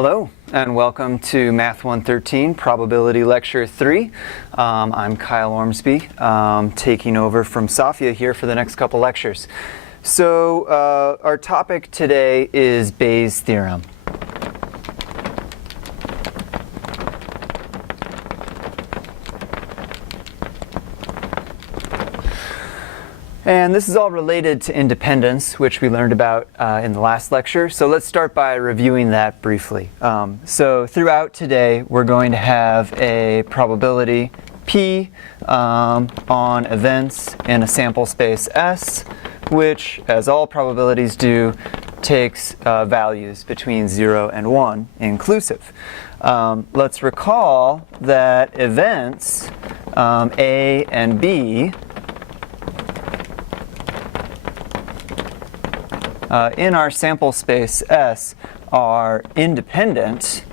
Hello and welcome to Math 113 Probability Lecture 3. I'm Kyle Ormsby, taking over from Safia here for the next couple lectures. So our topic today is Bayes' theorem. And this is all related to independence, which we learned about in the last lecture. So let's start by reviewing that briefly. So throughout today, we're going to have a probability P on events in a sample space S, which, as all probabilities do, takes values between 0 and 1 inclusive. Let's recall that events A and B in our sample space S are independent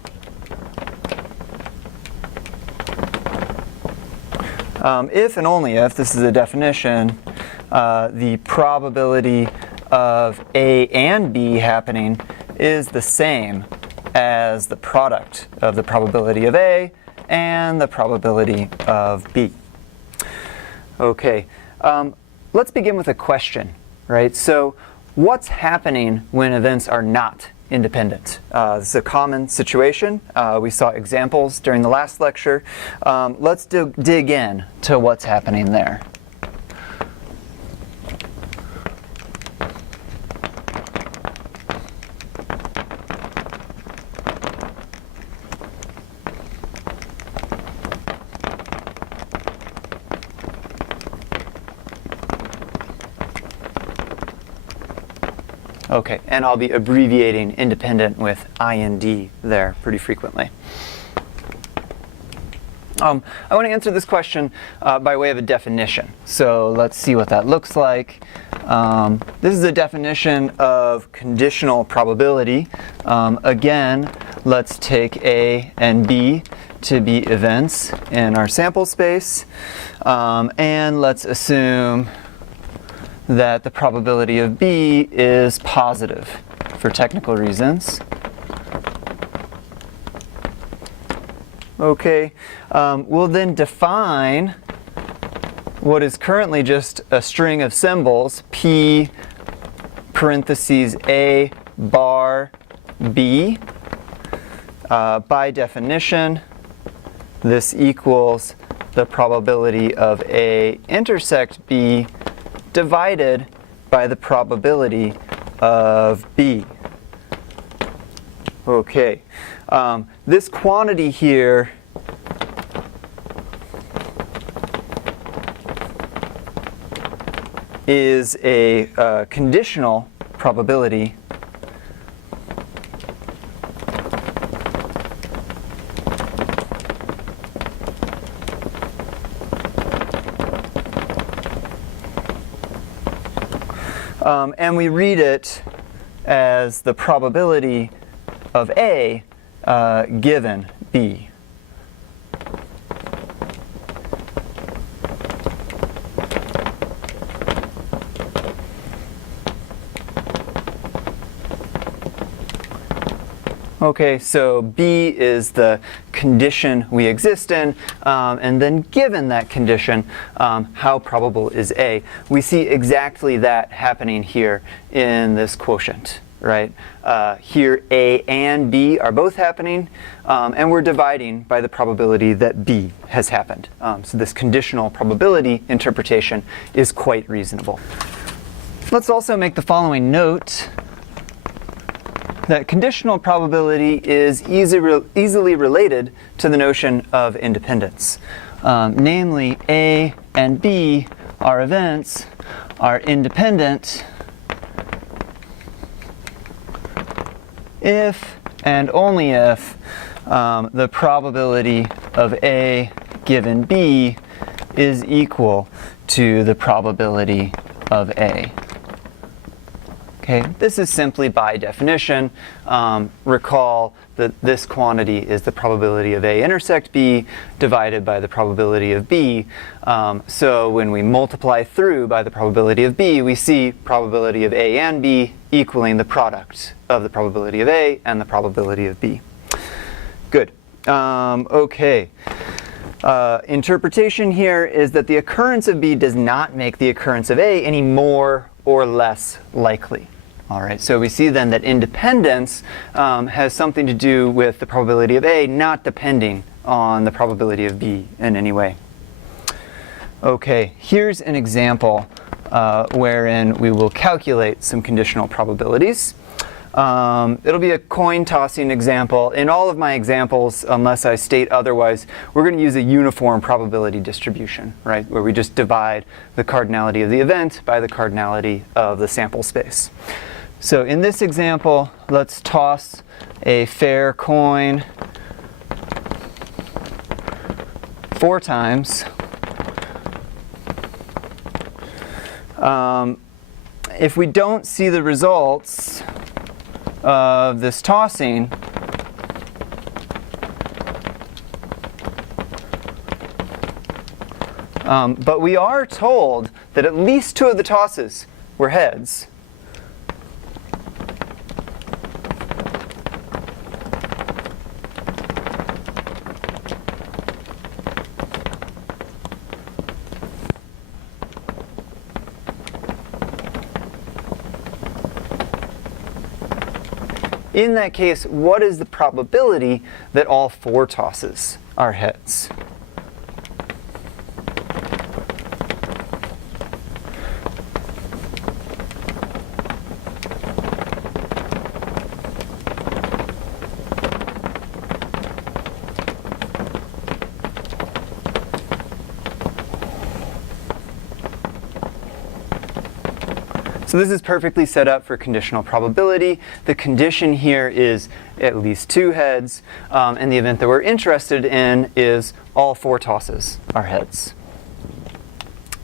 if and only if, this is a definition, the probability of A and B happening is the same as the product of the probability of A and the probability of B. Okay, let's begin with a question, right? So what's happening when events are not independent? This is a common situation. We saw examples during the last lecture. Let's dig in to what's happening there. Okay, and I'll be abbreviating independent with IND there pretty frequently. I want to answer this question by way of a definition. So let's see what that looks like. This is a definition of conditional probability. Again, let's take A and B to be events in our sample space. And let's assume that the probability of B is positive for technical reasons. Okay, we'll then define what is currently just a string of symbols, P parentheses A bar B. By definition, this equals the probability of A intersect B divided by the probability of B. Okay, this quantity here is a conditional probability . And we read it as the probability of A given B. Okay, so B is the condition we exist in, and then given that condition, how probable is A? We see exactly that happening here in this quotient, right? Here A and B are both happening, and we're dividing by the probability that B has happened. So this conditional probability interpretation is quite reasonable. Let's also make the following note, that conditional probability is easily related to the notion of independence. Namely, A and B, our events, are independent if and only if the probability of A given B is equal to the probability of A. Okay, this is simply by definition. Recall that this quantity is the probability of A intersect B divided by the probability of B. So when we multiply through by the probability of B, we see probability of A and B equaling the product of the probability of A and the probability of B. Good. Okay. Interpretation here is that the occurrence of B does not make the occurrence of A any more or less likely. All right, so we see then that independence has something to do with the probability of A not depending on the probability of B in any way. Okay, here's an example wherein we will calculate some conditional probabilities. It'll be a coin tossing example. In all of my examples, unless I state otherwise, we're going to use a uniform probability distribution, right, where we just divide the cardinality of the event by the cardinality of the sample space. So in this example, let's toss a fair coin 4 times. If we don't see the results of this tossing, but we are told that at least 2 of the tosses were heads. In that case, what is the probability that all 4 tosses are heads? So this is perfectly set up for conditional probability. The condition here is at least 2 heads, and the event that we're interested in is all 4 tosses are heads.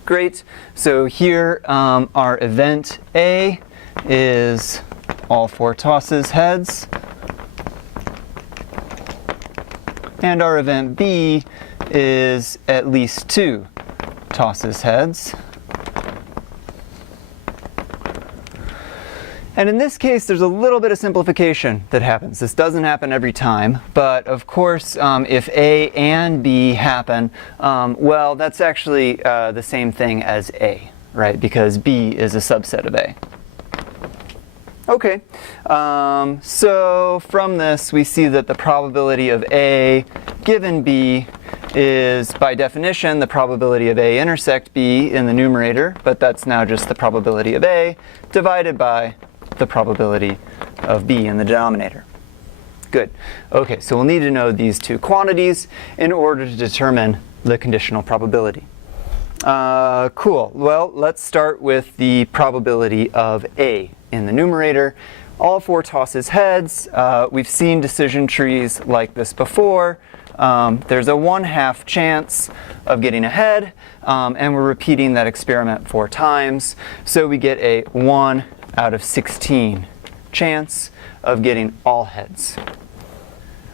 Great. So here our event A is all 4 tosses heads, and our event B is at least 2 tosses heads. And in this case, there's a little bit of simplification that happens. This doesn't happen every time, but of course, if A and B happen, well, that's actually the same thing as A, right? Because B is a subset of A. Okay, so from this, we see that the probability of A given B is, by definition, the probability of A intersect B in the numerator, but that's now just the probability of A divided by the probability of B in the denominator. Good. Okay, so we'll need to know these 2 quantities in order to determine the conditional probability. Cool. Well, let's start with the probability of A in the numerator. All 4 tosses heads. We've seen decision trees like this before. There's a 1/2 chance of getting a head, and we're repeating that experiment 4 times. So we get a 1 out of 16 chance of getting all heads.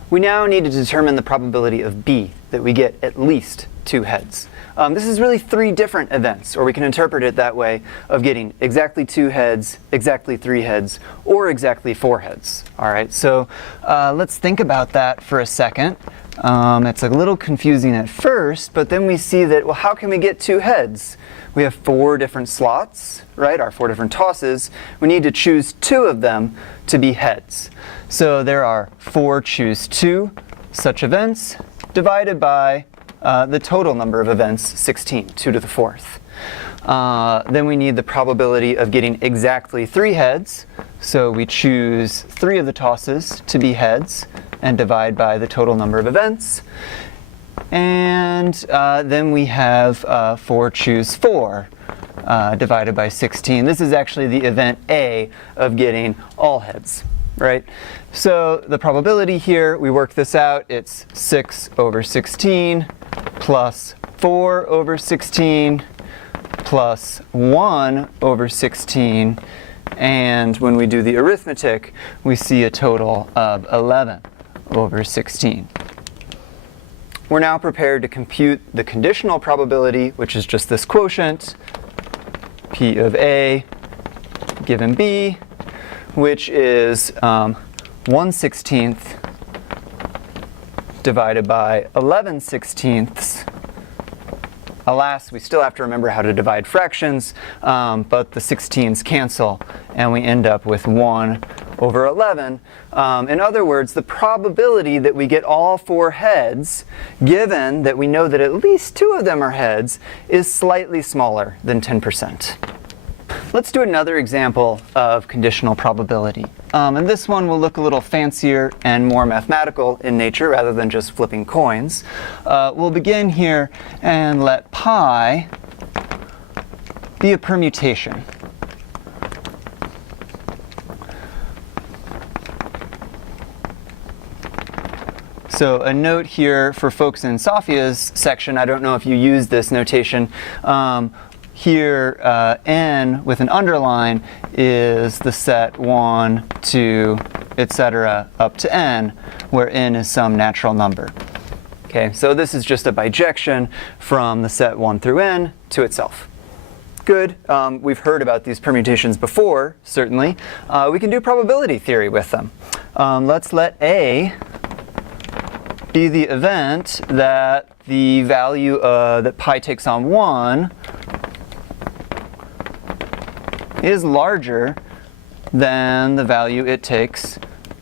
We now need to determine the probability of B, that we get at least 2 heads. This is really 3 different events, or we can interpret it that way, of getting exactly 2 heads, exactly 3 heads, or exactly 4 heads. All right, so let's think about that for a second. It's a little confusing at first, but then we see that, well, how can we get 2 heads? We have 4 different slots, right? Our 4 different tosses. We need to choose 2 of them to be heads. So there are 4 choose 2 such events divided by the total number of events, 16, 2 to the 4th. Then we need the probability of getting exactly 3 heads. So we choose 3 of the tosses to be heads and divide by the total number of events. And then we have 4 choose 4 divided by 16. This is actually the event A of getting all heads, right? So the probability here, we work this out, it's 6 over 16 plus 4 over 16 plus 1 over 16. And when we do the arithmetic, we see a total of 11 over 16. We're now prepared to compute the conditional probability, which is just this quotient, P of A given B, which is 1/16 divided by 11/16. Alas, we still have to remember how to divide fractions, but the 16s cancel, and we end up with 1 over 11. In other words, the probability that we get all 4 heads, given that we know that at least 2 of them are heads, is slightly smaller than 10%. Let's do another example of conditional probability. And this one will look a little fancier and more mathematical in nature rather than just flipping coins. We'll begin here and let pi be a permutation. So a note here for folks in Safia's section, I don't know if you use this notation. Here, n with an underline is the set 1, 2, etc. up to n, where n is some natural number. Okay, so this is just a bijection from the set 1 through n to itself. Good. We've heard about these permutations before, certainly. We can do probability theory with them. Let's let A be the event that the value that pi takes on 1 is larger than the value it takes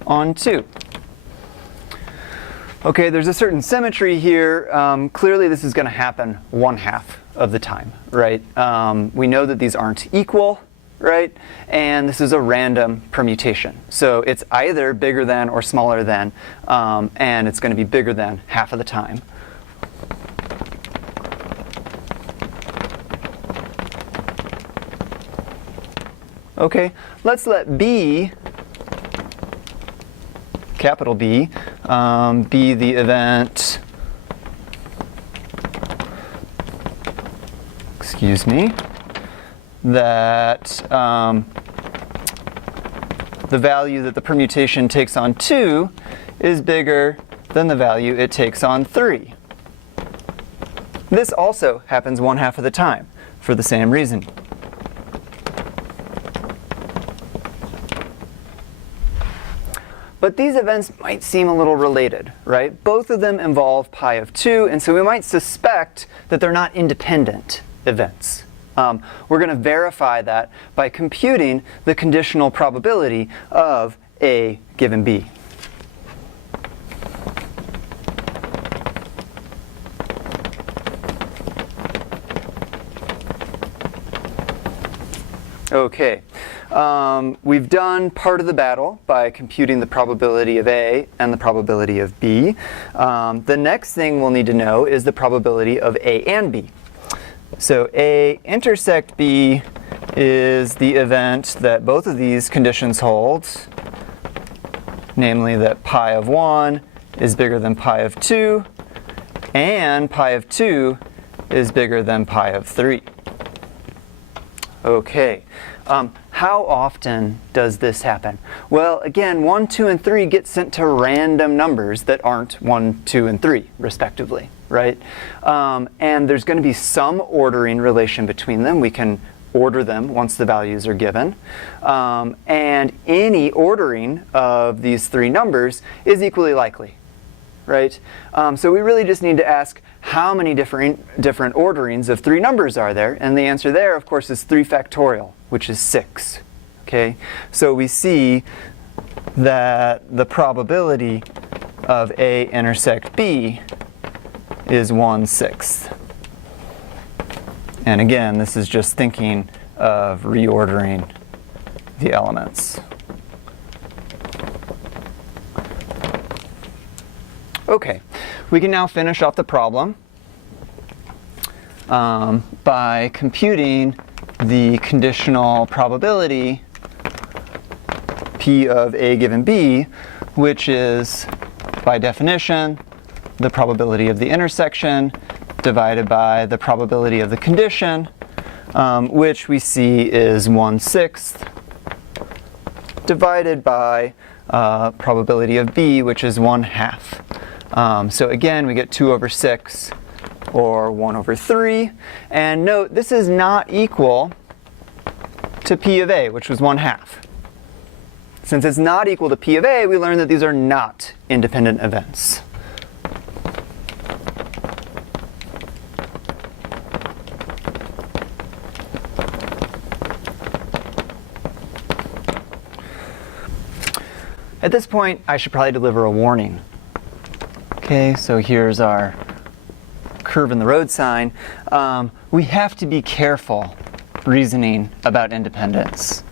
on 2. Okay, there's a certain symmetry here. Clearly this is going to happen 1/2 of the time, right? We know that these aren't equal, right? And this is a random permutation. So it's either bigger than or smaller than, and it's going to be bigger than half of the time. Okay, let's let B, capital B, be the event, that the value that the permutation takes on 2 is bigger than the value it takes on 3. This also happens 1/2 of the time for the same reason. But these events might seem a little related, right? Both of them involve pi of 2, and so we might suspect that they're not independent events. We're going to verify that by computing the conditional probability of A given B. Okay. We've done part of the battle by computing the probability of A and the probability of B. The next thing we'll need to know is the probability of A and B. So A intersect B is the event that both of these conditions hold, namely that pi of 1 is bigger than pi of 2, and pi of 2 is bigger than pi of 3. Okay. How often does this happen? Well, again, 1, 2, and 3 get sent to random numbers that aren't 1, 2, and 3, respectively, right? And there's going to be some ordering relation between them. We can order them once the values are given. And any ordering of these 3 numbers is equally likely, right? So we really just need to ask, how many different orderings of 3 numbers are there? And the answer there, of course, is 3 factorial, which is 6. Okay? So we see that the probability of A intersect B is 1/6. And again, this is just thinking of reordering the elements. Okay, we can now finish off the problem by computing the conditional probability P of A given B, which is, by definition, the probability of the intersection divided by the probability of the condition, which we see is 1/6 divided by probability of B, which is 1/2. So again, we get 2 over 6, or 1 over 3. And note, this is not equal to P of A, which was 1/2. Since it's not equal to P of A, we learn that these are not independent events. At this point, I should probably deliver a warning. Okay, so here's our curve in the road sign. We have to be careful reasoning about independence.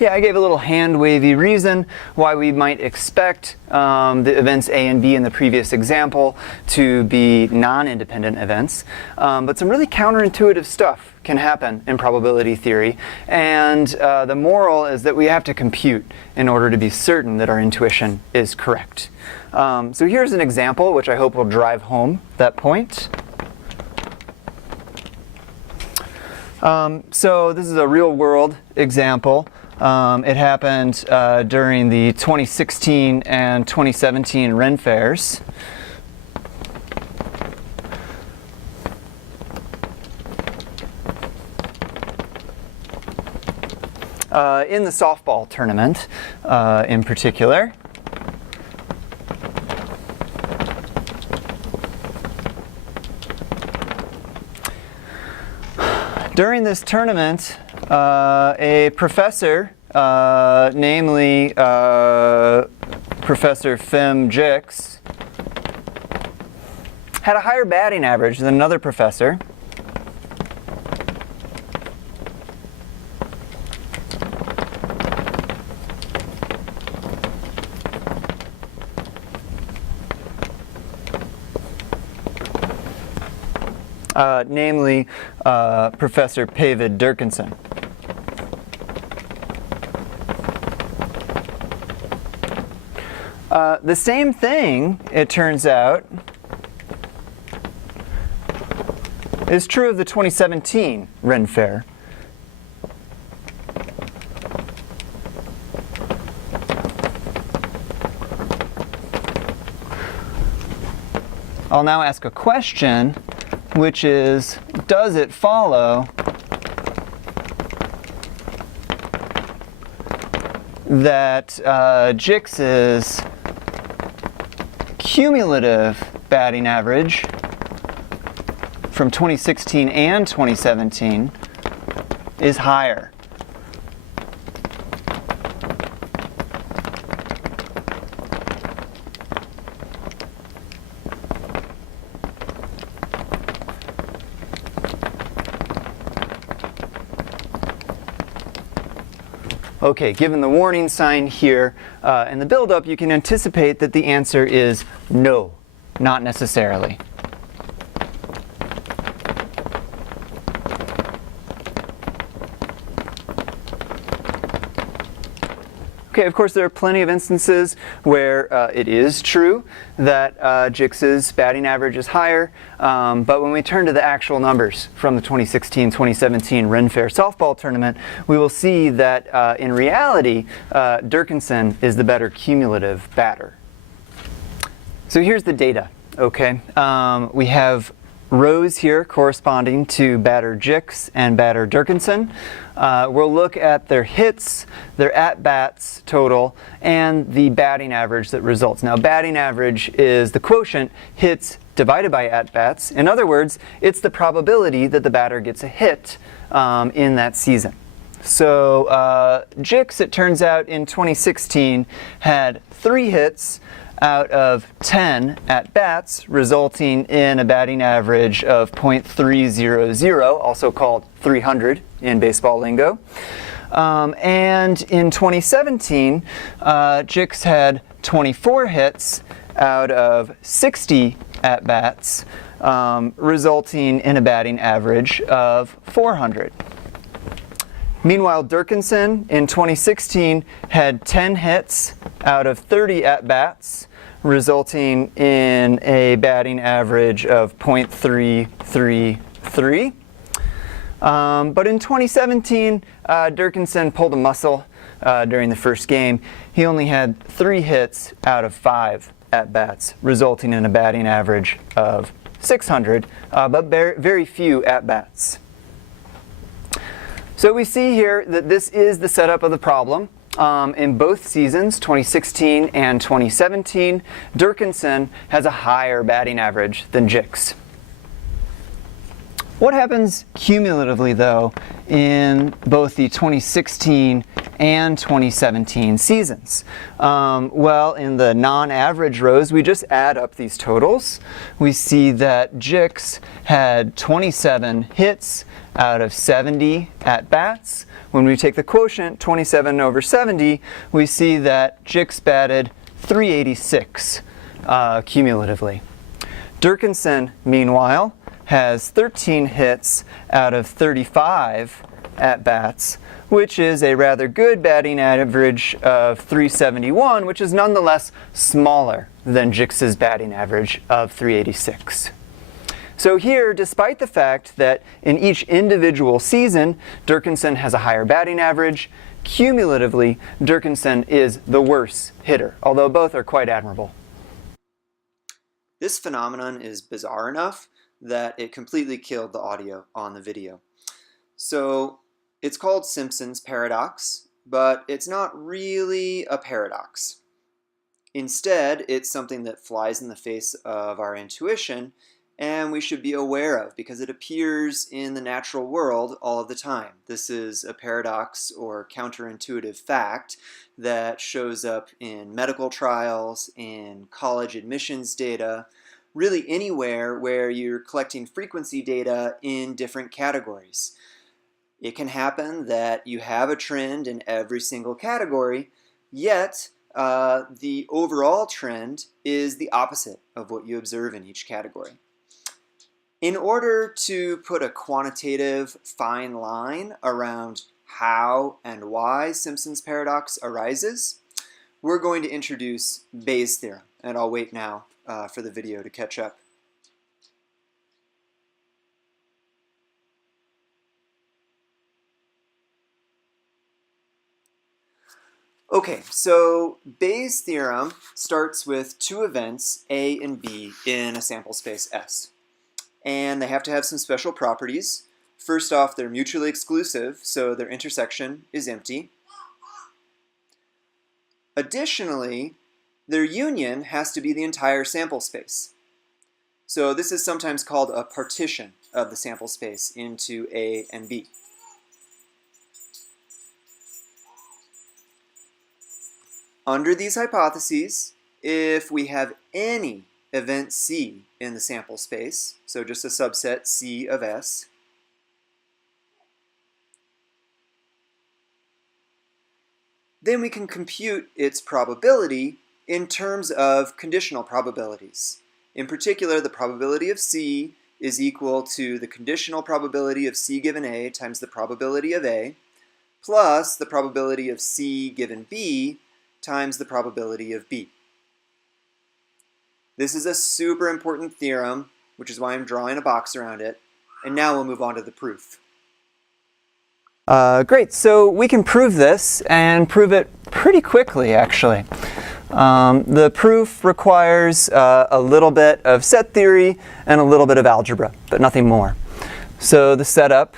Okay, I gave a little hand-wavy reason why we might expect the events A and B in the previous example to be non-independent events. But some really counterintuitive stuff can happen in probability theory. And the moral is that we have to compute in order to be certain that our intuition is correct. So here's an example which I hope will drive home that point. So this is a real-world example. It happened during the 2016 and 2017 Ren fairs. In the softball tournament, in particular. During this tournament, a professor, namely Professor Phim Jix, had a higher batting average than another professor. Namely Professor Pavid Durkinson. The same thing, it turns out, is true of the 2017 Ren Fair. I'll now ask a question, which is, does it follow that Jix's cumulative batting average from 2016 and 2017 is higher? Okay, given the warning sign here and the build-up, you can anticipate that the answer is no, not necessarily. Okay, of course, there are plenty of instances where it is true that Jix's batting average is higher, but when we turn to the actual numbers from the 2016-2017 Ren Fair softball tournament, we will see that in reality, Durkinson is the better cumulative batter. So here's the data, okay? We have rows here corresponding to batter Jix and batter Durkinson. We'll look at their hits, their at-bats total, and the batting average that results. Now, batting average is the quotient hits divided by at-bats. In other words, it's the probability that the batter gets a hit in that season. So Jix, it turns out, in 2016 had 3 hits out of 10 at-bats, resulting in a batting average of .300, also called 300 in baseball lingo. And in 2017, Jix had 24 hits out of 60 at-bats, resulting in a batting average of 400. Meanwhile, Durkinson in 2016 had 10 hits out of 30 at-bats, resulting in a batting average of .333. But in 2017, Durkinson pulled a muscle during the first game. He only had 3 hits out of 5 at-bats, resulting in a batting average of 600, but very few at-bats. So we see here that this is the setup of the problem. In both seasons, 2016 and 2017, Durkinson has a higher batting average than Jix. What happens cumulatively, though, in both the 2016 and 2017 seasons? Well, in the non-average rows, we just add up these totals. We see that Jix had 27 hits out of 70 at-bats. When we take the quotient, 27 over 70, we see that Jix batted 386 cumulatively. Durkinson, meanwhile, has 13 hits out of 35 at-bats, which is a rather good batting average of 371, which is nonetheless smaller than Jix's batting average of 386. So here, despite the fact that in each individual season, Durkinson has a higher batting average, cumulatively, Durkinson is the worse hitter, although both are quite admirable. This phenomenon is bizarre enough that it completely killed the audio on the video. So it's called Simpson's paradox, but it's not really a paradox. Instead, it's something that flies in the face of our intuition and we should be aware of because it appears in the natural world all of the time. This is a paradox or counterintuitive fact that shows up in medical trials, in college admissions data, really anywhere where you're collecting frequency data in different categories. It can happen that you have a trend in every single category, yet the overall trend is the opposite of what you observe in each category. In order to put a quantitative fine line around how and why Simpson's paradox arises, we're going to introduce Bayes' theorem, and I'll wait now for the video to catch up. Okay, so Bayes' theorem starts with two events, A and B, in a sample space S. And they have to have some special properties. First off, they're mutually exclusive, so their intersection is empty. Additionally, their union has to be the entire sample space. So this is sometimes called a partition of the sample space into A and B. Under these hypotheses, if we have any event C in the sample space, so just a subset C of S, then we can compute its probability in terms of conditional probabilities. In particular, the probability of C is equal to the conditional probability of C given A times the probability of A, plus the probability of C given B times the probability of B. This is a super important theorem, which is why I'm drawing a box around it, and now we'll move on to the proof. Great, so we can prove this, and prove it pretty quickly, actually. The proof requires a little bit of set theory and a little bit of algebra, but nothing more. So the setup,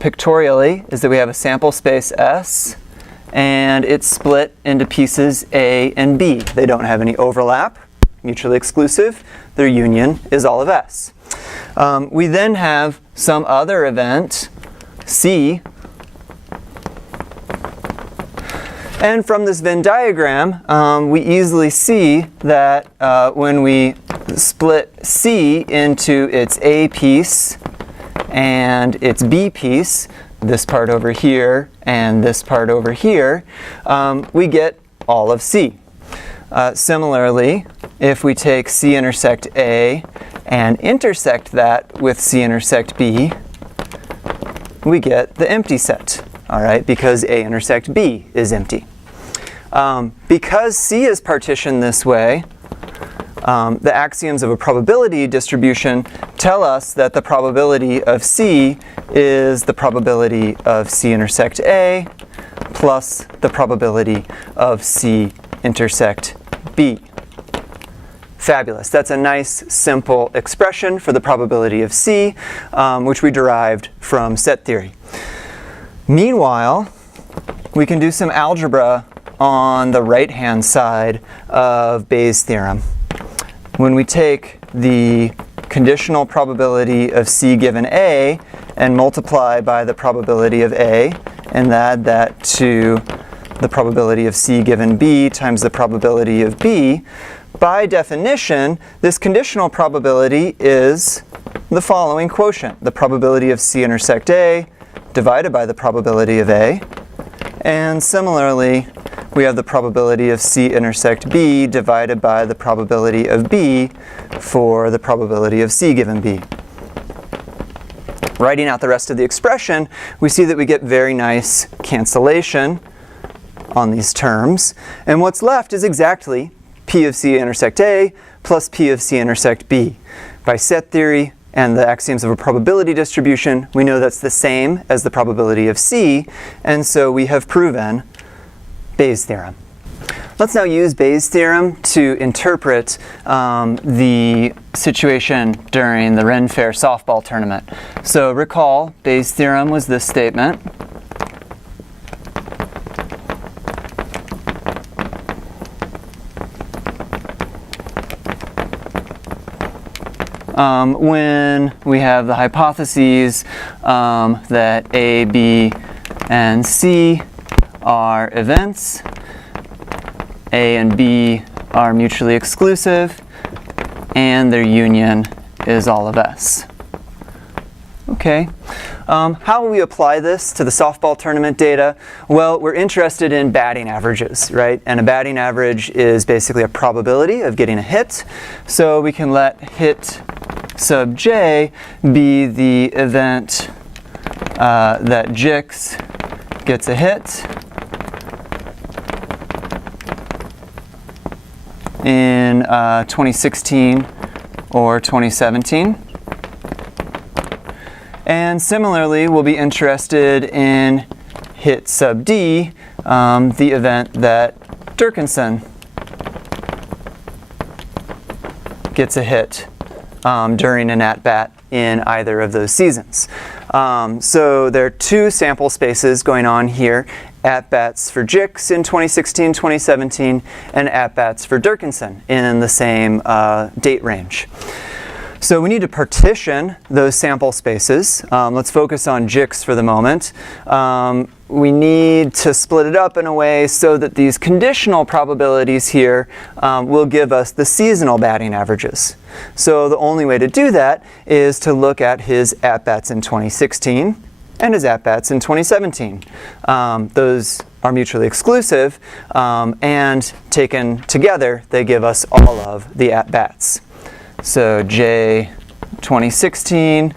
pictorially, is that we have a sample space S, and it's split into pieces A and B. They don't have any overlap, mutually exclusive. Their union is all of S. We then have some other event, C, and from this Venn diagram, we easily see that when we split C into its A piece and its B piece, this part over here and this part over here, we get all of C. Similarly, if we take C intersect A and intersect that with C intersect B, we get the empty set, all right, because A intersect B is empty. Because C is partitioned this way, the axioms of a probability distribution tell us that the probability of C is the probability of C intersect A plus the probability of C intersect B. Fabulous. That's a nice, simple expression for the probability of C, which we derived from set theory. Meanwhile, we can do some algebra on the right-hand side of Bayes' theorem. When we take the conditional probability of C given A and multiply by the probability of A and add that to the probability of C given B times the probability of B, by definition, this conditional probability is the following quotient: the probability of C intersect A divided by the probability of A. And similarly, we have the probability of C intersect B divided by the probability of B for the probability of C given B. Writing out the rest of the expression, we see that we get very nice cancellation on these terms. And what's left is exactly P of C intersect A plus P of C intersect B. By set theory and the axioms of a probability distribution, we know that's the same as the probability of C, and so we have proven Bayes' theorem. Let's now use Bayes' theorem to interpret the situation during the Ren Fair softball tournament. So recall, Bayes' theorem was this statement. When we have the hypotheses that A, B, and C are events, A and B are mutually exclusive, and their union is all of S. Okay. How will we apply this to the softball tournament data? Well, we're interested in batting averages, right? And a batting average is basically a probability of getting a hit. So we can let hit sub j be the event that Jix gets a hit in 2016 or 2017. And similarly, we'll be interested in hit sub d, the event that Durkinson gets a hit during an at-bat in either of those seasons. So there are two sample spaces going on here: at-bats for Jix in 2016, 2017, and at-bats for Durkinson in the same date range. So we need to partition those sample spaces. Let's focus on Jix for the moment. We need to split it up in a way so that these conditional probabilities here will give us the seasonal batting averages. So the only way to do that is to look at his at-bats in 2016 and his at-bats in 2017. Those are mutually exclusive, and taken together, they give us all of the at-bats. So J 2016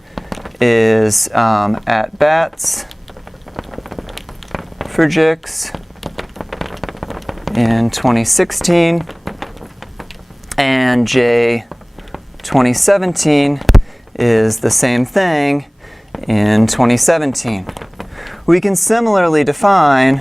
is at-bats for Jix in 2016, and J 2017 is the same thing in 2017. We can similarly define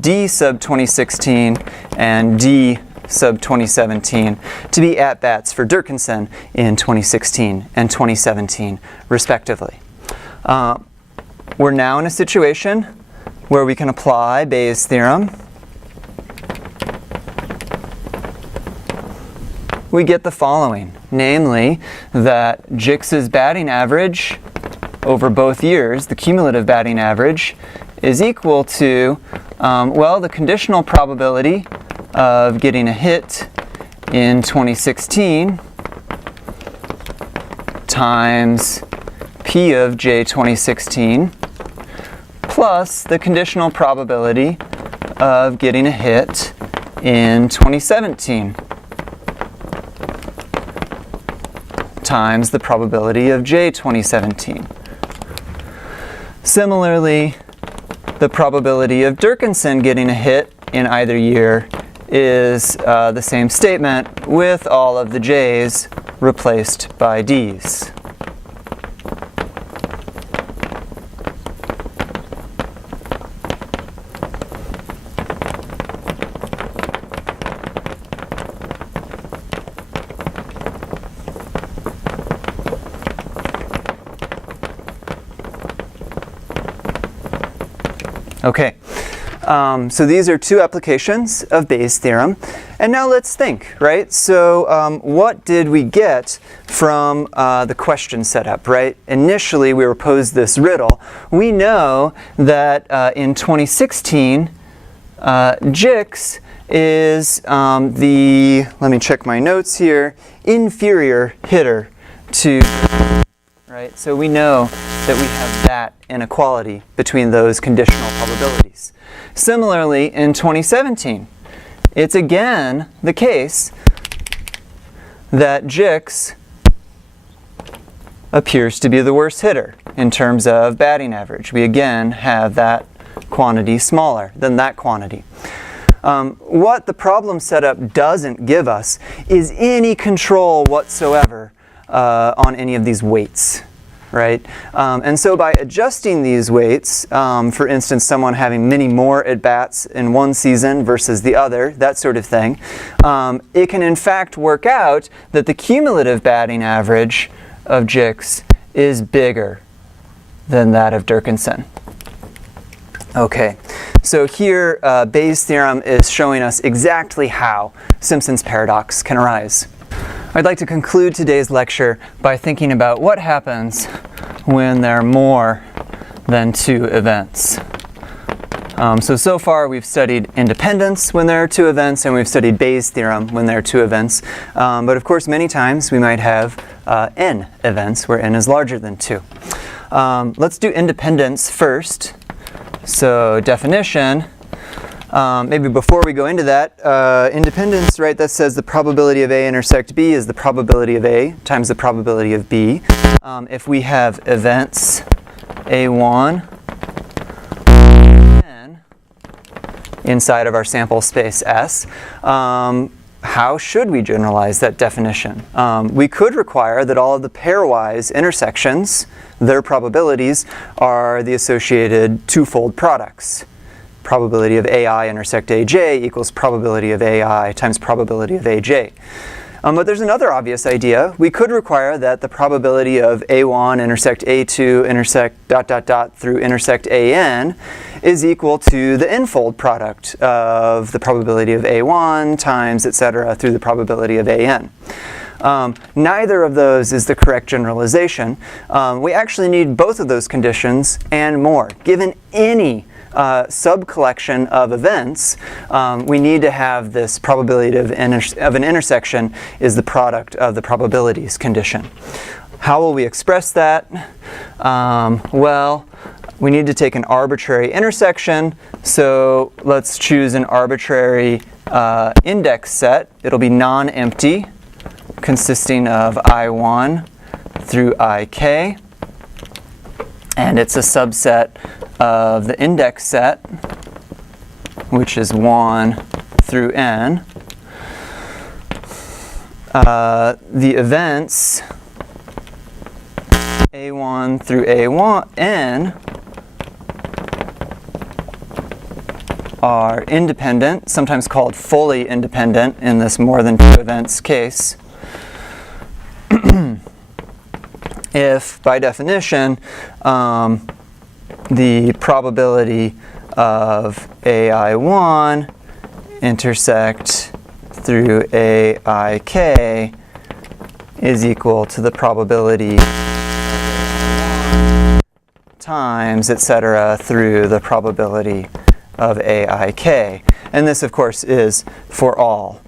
D sub 2016 and D sub 2017 to be at-bats for Durkinson in 2016 and 2017, respectively. We're now in a situation where we can apply Bayes' theorem. We get the following, namely that Jix's batting average over both years, the cumulative batting average, is equal to, well, the conditional probability of getting a hit in 2016 times P of J 2016 plus the conditional probability of getting a hit in 2017 times the probability of J 2017. Similarly, the probability of Durkinson getting a hit in either year is the same statement with all of the J's replaced by D's. Okay, so these are two applications of Bayes' theorem. And now let's think, right? So what did we get from the question setup, right? Initially, we were posed this riddle. We know that in 2016, Jix is let me check my notes here, inferior hitter to, right? So we know that we have that inequality between those conditional probabilities. Similarly, in 2017, it's again the case that Jix appears to be the worst hitter in terms of batting average. We again have that quantity smaller than that quantity. What the problem setup doesn't give us is any control whatsoever on any of these weights, right? And so by adjusting these weights, for instance, someone having many more at-bats in one season versus the other, that sort of thing, it can in fact work out that the cumulative batting average of Jix is bigger than that of Durkinson. Okay, so here Bayes' theorem is showing us exactly how Simpson's paradox can arise. I'd like to conclude today's lecture by thinking about what happens when there are more than two events. So far we've studied independence when there are two events, and we've studied Bayes' theorem when there are two events. But of course, many times we might have n events where n is larger than 2. Let's do independence first. So definition, maybe before we go into that, independence, right, that says the probability of A intersect B is the probability of A times the probability of B. If we have events A1 n inside of our sample space S, how should we generalize that definition? We could require that all of the pairwise intersections, their probabilities, are the associated twofold products. Probability of AI intersect AJ equals probability of AI times probability of AJ. But there's another obvious idea. We could require that the probability of A1 intersect A2 intersect ... through intersect AN is equal to the n-fold product of the probability of A1 times etc. through the probability of AN. Neither of those is the correct generalization. We actually need both of those conditions and more. Given any sub-collection of events, we need to have this probability of an intersection is the product of the probabilities condition. How will we express that? Well, we need to take an arbitrary intersection. So let's choose an arbitrary index set. It'll be non-empty, consisting of I1 through Ik. And it's a subset of the index set, which is 1 through n. The events A1 through n are independent, sometimes called fully independent in this more than two events case. If, by definition, the probability of AI1 intersect through AIK is equal to the probability times etc. through the probability of AIK. And this, of course, is for all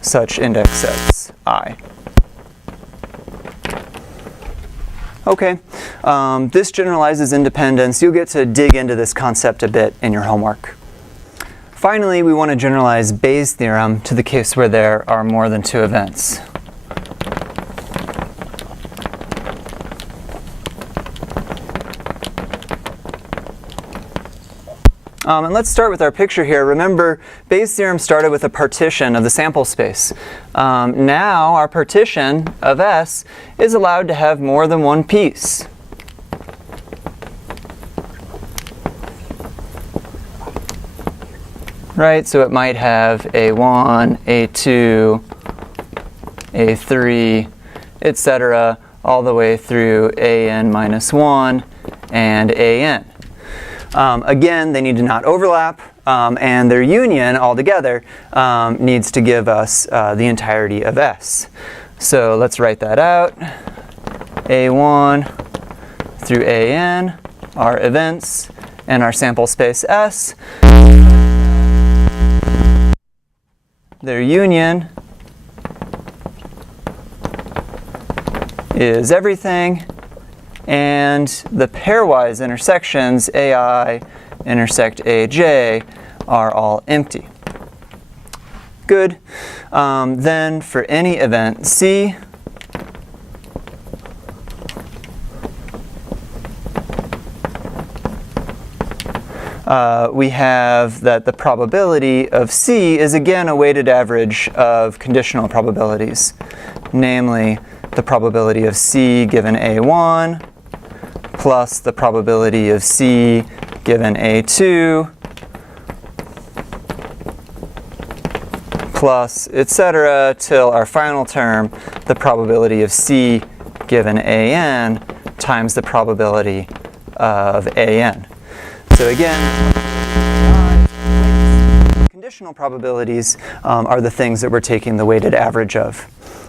such index sets I. Okay, this generalizes independence. You'll get to dig into this concept a bit in your homework. Finally, we want to generalize Bayes' theorem to the case where there are more than two events. And let's start with our picture here. Remember, Bayes' theorem started with a partition of the sample space. Now our partition of S is allowed to have more than one piece. Right, so it might have A1, A2, A3, etc., all the way through AN minus 1 and AN. Again, they need to not overlap, and their union altogether needs to give us the entirety of S. So let's write that out. A1 through AN are events in our sample space S. Their union is everything, and the pairwise intersections AI intersect AJ are all empty. Good. Then for any event C, we have that the probability of C is again a weighted average of conditional probabilities, namely the probability of C given A1 plus the probability of C given A2 plus etc. till our final term, the probability of C given AN times the probability of AN. So again, conditional probabilities are the things that we're taking the weighted average of.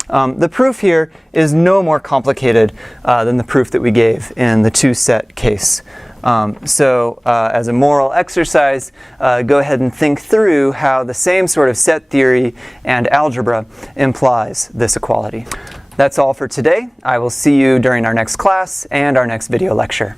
The proof here is no more complicated than the proof that we gave in the two-set case. So as a moral exercise, go ahead and think through how the same sort of set theory and algebra implies this equality. That's all for today. I will see you during our next class and our next video lecture.